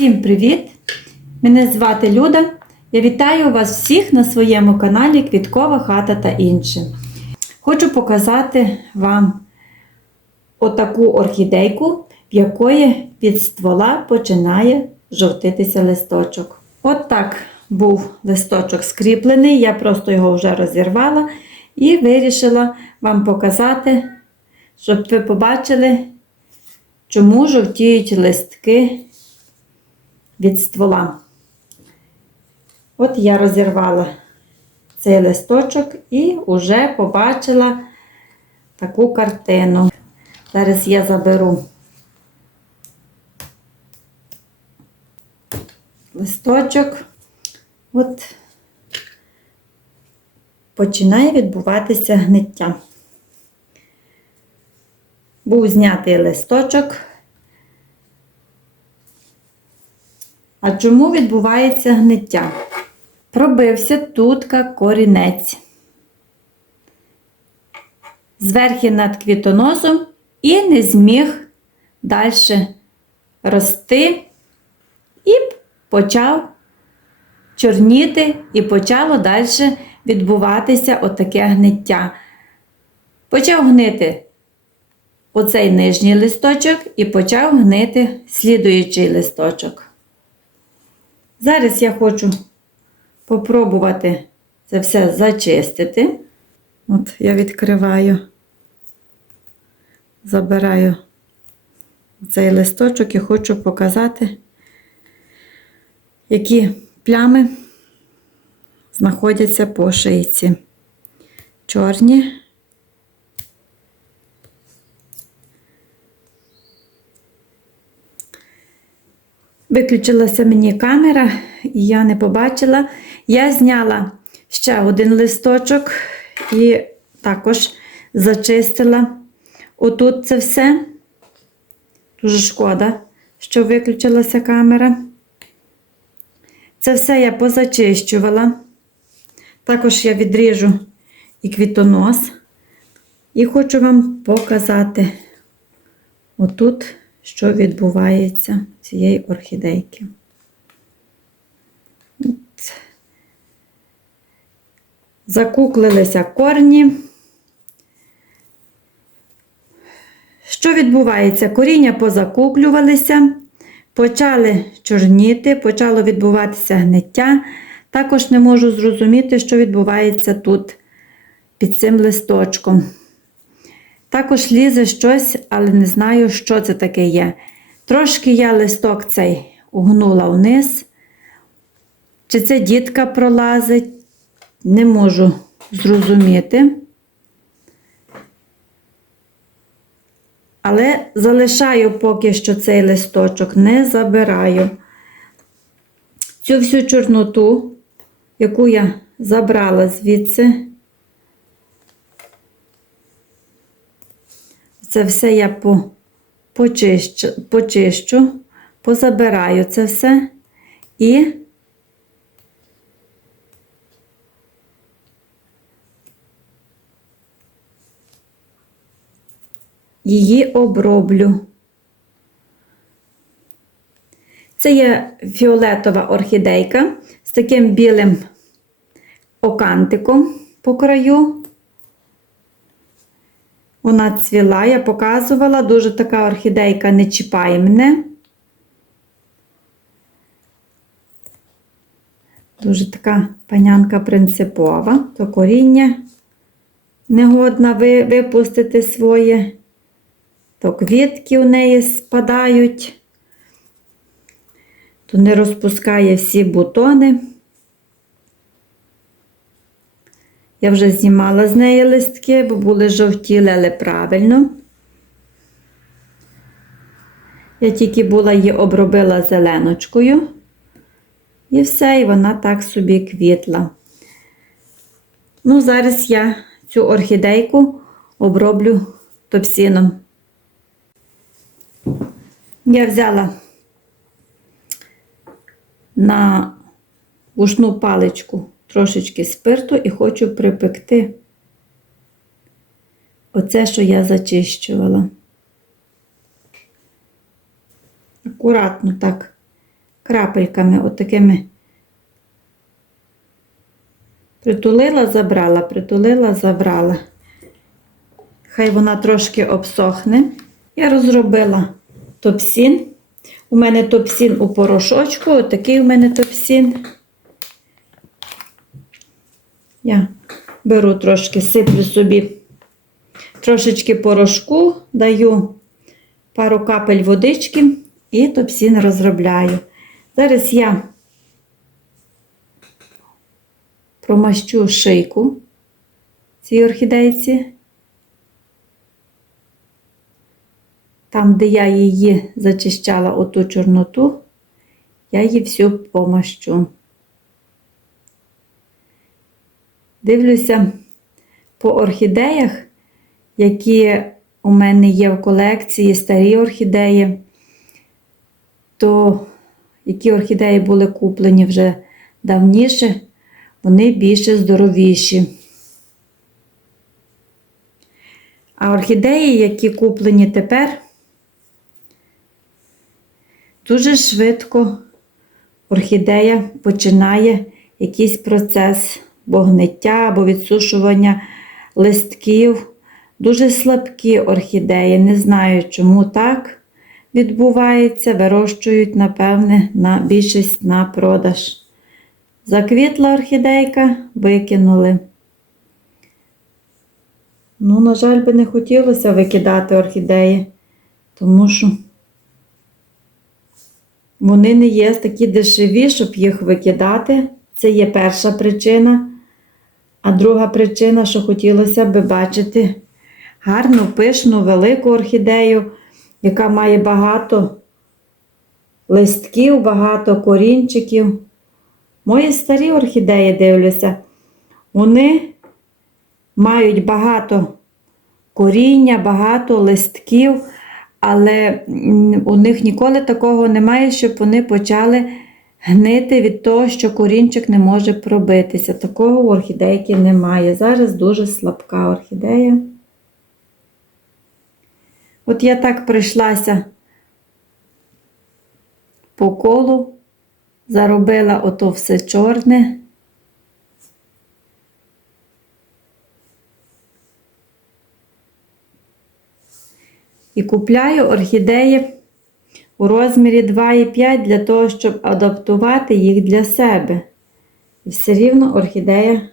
Всім привіт! Мене звати Люда. Я вітаю вас всіх на своєму каналі Квіткова хата та інше. Хочу показати вам отаку орхідейку, в якої від ствола починає жовтитися листочок. От так був листочок скріплений, я просто його вже розірвала і вирішила вам показати, щоб ви побачили, чому жовтіють листки від ствола. От я розірвала цей листочок і вже побачила таку картину. Зараз я заберу листочок. От починає відбуватися гниття. Був знятий листочок. А чому відбувається гниття? Пробився тутка корінець. Зверхи над квітоносом і не зміг далі рости і почав чорніти, і почало далі відбуватися отаке гниття. Почав гнити оцей нижній листочок і почав гнити слідуючий листочок. Зараз я хочу попробувати це все зачистити. От я відкриваю, забираю цей листочок і хочу показати, які плями знаходяться по шийці. Чорні. Виключилася мені камера, і я не побачила. Я зняла ще один листочок і також зачистила отут це все. Дуже шкода, що виключилася камера. Це все я позачищувала. Також я відріжу і квітонос. І хочу вам показати отут що відбувається цієї орхідейки. Закуклилися корні. Що відбувається? Коріння позакуклювалися, почали чорніти, почало відбуватися гниття. Також не можу зрозуміти, що відбувається тут під цим листочком. Також лізе щось, але не знаю, що це таке є. Трошки я листок цей угнула вниз. Чи це дітка пролазить, не можу зрозуміти. Але залишаю поки що цей листочок, не забираю. Цю всю чорноту, яку я забрала звідси, Це все я по, почищу, почищу, позабираю це все і її оброблю. Це є фіолетова орхідейка з таким білим окантиком по краю. Вона цвіла, я показувала, дуже така орхідейка не чіпає мене. Дуже така панянка принципова, то коріння негодна випустити своє, то квітки у неї спадають, то не розпускає всі бутони. Я вже знімала з неї листки, бо були жовтіли, але правильно. Я тільки була її обробила зеленочкою. І все, і вона так собі квітла. Ну, зараз я цю орхідейку оброблю топсіном. Я взяла на вушну паличку трошечки спирту і хочу припекти оце, що я зачищувала. Акуратно так крапельками, отакими. Притулила, забрала, притулила, забрала. Хай вона трошки обсохне. Я розробила топсін. У мене топсін у порошочку, отакий у мене топсін. Я беру трошки, сиплю собі трошечки порошку, даю пару капель водички і топсін розробляю. Зараз я промащу шийку цій орхідейці. Там, де я її зачищала оту чорноту, я її всю помащу. Дивлюся по орхідеях, які у мене є в колекції старі орхідеї, то які орхідеї були куплені вже давніше, вони більше здоровіші. А орхідеї, які куплені тепер, дуже швидко орхідея починає якийсь процес вогниття або відсушування листків. Дуже слабкі орхідеї. Не знаю, чому так відбувається. Вирощують, напевне, на більшість на продаж. Заквітла орхідейка, викинули. Ну, на жаль, би не хотілося викидати орхідеї, тому що вони не є такі дешеві, щоб їх викидати. Це є перша причина. А друга причина, що хотілося би бачити гарну, пишну, велику орхідею, яка має багато листків, багато корінчиків. Мої старі орхідеї дивлюся, вони мають багато коріння, багато листків, але у них ніколи такого немає, щоб вони почали гнити від того, що корінчик не може пробитися. Такого у орхідейки немає. Зараз дуже слабка орхідея. От я так прийшлася по колу, заробила ото все чорне. І купляю орхідеї у розмірі 2,5 для того, щоб адаптувати їх для себе. І все рівно орхідея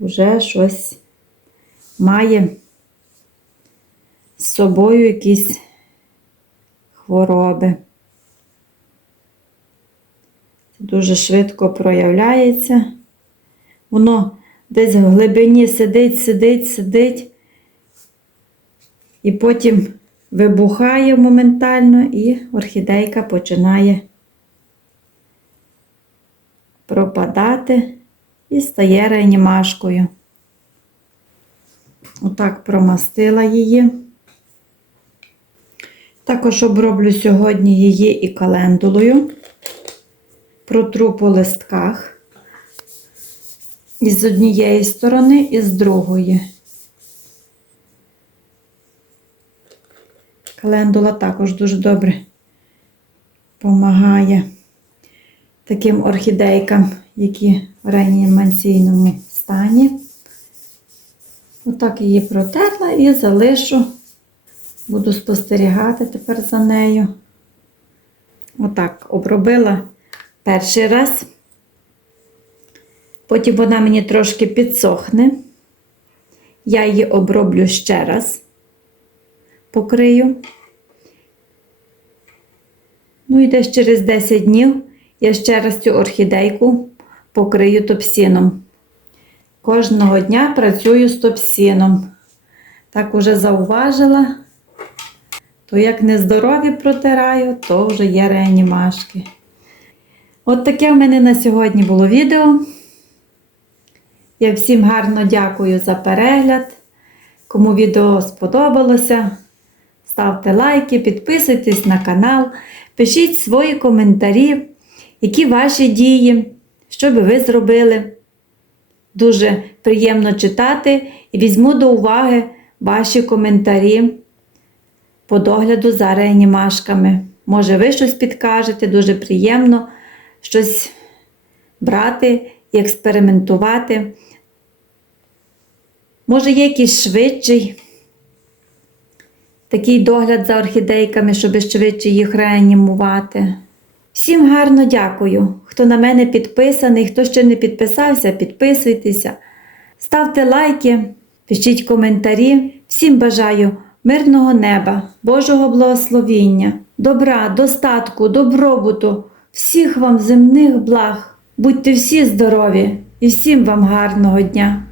вже щось має з собою якісь хвороби. Це дуже швидко проявляється. Воно десь в глибині сидить, сидить, сидить, і потім вибухає моментально, і орхідейка починає пропадати і стає реанімашкою. Отак промастила її. Також оброблю сьогодні її і календулою, протру по листках із однієї сторони, і з другої. Календула також дуже добре допомагає таким орхідейкам, які в реанімаційному стані. Отак її протерла і залишу. Буду спостерігати тепер за нею. Отак обробила перший раз. Потім вона мені трошки підсохне. Я її оброблю ще раз, покрию. Ну і десь через 10 днів я ще раз цю орхідейку покрию топсіном. Кожного дня працюю з топсіном. Так уже зауважила. То як нездорові протираю, то вже є реанімашки. От таке в мене на сьогодні було відео. Я всім гарно дякую за перегляд. Кому відео сподобалося, ставте лайки, підписуйтесь на канал, пишіть свої коментарі, які ваші дії, що би ви зробили. Дуже приємно читати і візьму до уваги ваші коментарі по догляду за реанімашками. Може, ви щось підкажете, дуже приємно щось брати і експериментувати. Може, є якийсь швидший такий догляд за орхідейками, щоб швидше їх реанімувати. Всім гарно дякую, хто на мене підписаний, хто ще не підписався, підписуйтеся, ставте лайки, пишіть коментарі. Всім бажаю мирного неба, Божого благословіння, добра, достатку, добробуту, всіх вам земних благ. Будьте всі здорові і всім вам гарного дня!